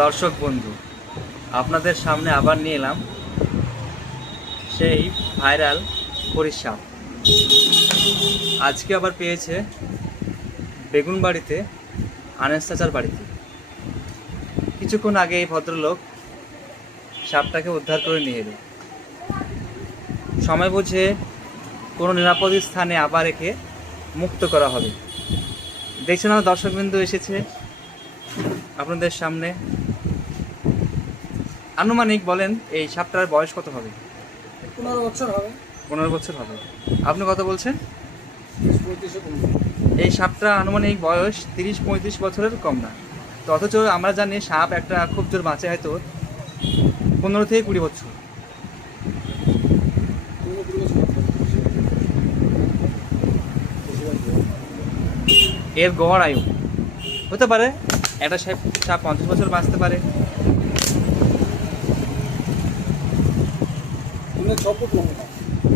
দর্শক বন্ধু, আপনাদের সামনে আবার নিয়ে এলাম সেই ভাইরাল হরিশ সাপ। আজকে আবার পেয়েছে বেগুনবাড়িতে, আনেস চাচার বাড়িতে। কিছুক্ষণ আগে এই ভদ্রলোক সাপটাকে উদ্ধার করে নিয়ে এলো। সময় বুঝে কোনো নিরাপদ স্থানে আবার একে মুক্ত করা হবে। দেখছেন আমার দর্শকবৃন্দ এসেছে আপনাদের সামনে। আনুমানিক বলেন এই সাপটার বয়স কত হবে? 15 বছর হবে। 15 বছর হবে। আপনি কত বলছেন? 35 এই সাপটা আনুমানিক বয়স 30-35 বছরের কম না। তো অথচ আমরা জানি সাপ একটা খুব জোর বাঁচে হয়তো 15 থেকে 20 বছর। এর গড় আয়ু হতে পারে একটা সাপ 50 বছর বাঁচতে পারে।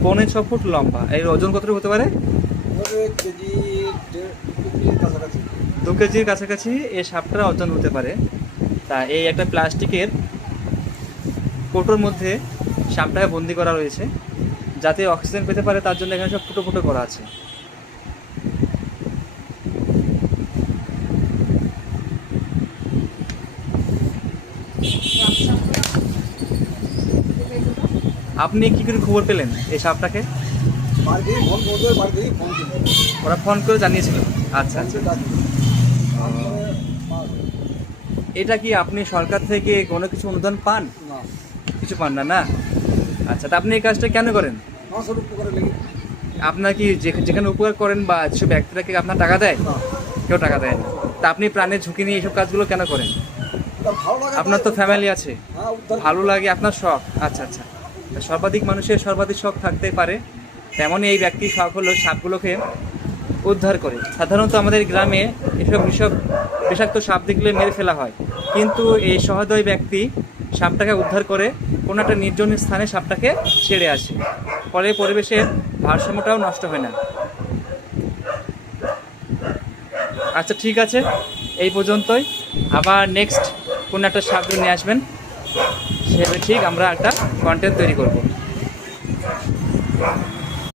6.5 ফুট লম্বা। এর ওজন কতটুকু হতে পারে? 2 কেজির কাছাকাছি এই সাপটার ওজন হতে পারে। তা এই একটা প্লাস্টিকের কোটোর মধ্যে সাপটাকে বন্দি করা রয়েছে যাতে অক্সিজেন পেতে পারে, তার জন্য এখানে সব ফুটো ফুটো করা আছে। আপনি কি করে খবর পেলেন এই সাপটাকে? ওরা ফোন করে জানিয়েছিল। আচ্ছা আচ্ছা। এটা কি আপনি সরকার থেকে কোনো কিছু অনুদান পান? কিছু পান না, না? আচ্ছা, তা আপনি এই কাজটা কেন করেন? আপনার কি যেখানে উপকার করেন বা যেসব ব্যক্তিরা কি আপনার টাকা দেয়? কেউ টাকা দেয় না। তা আপনি প্রাণের ঝুঁকি নিয়ে এইসব কাজগুলো কেন করেন? আপনার তো ফ্যামিলি আছে, ভালো লাগে, আপনার শখ। আচ্ছা আচ্ছা। সর্বাধিক মানুষের সর্বাধিক শখ থাকতেই পারে, তেমনই এই ব্যক্তির শখ হলো সাপগুলোকে উদ্ধার করে। সাধারণত আমাদের গ্রামে এসব বিষাক্ত সাপ দেখলে মেরে ফেলা হয়, কিন্তু এই সহৃদয় ব্যক্তি সাপটাকে উদ্ধার করে কোনো একটা নির্জন স্থানে সাপটাকে ছেড়ে আসে, ফলে পরিবেশের ভারসাম্যটাও নষ্ট হয় না। আচ্ছা ঠিক আছে, এই পর্যন্তই। আবার নেক্সট কোনো একটা সাপ নিয়ে আসবেন, সেভাবে ঠিক আমরা একটা কন্টেন্ট তৈরি করব।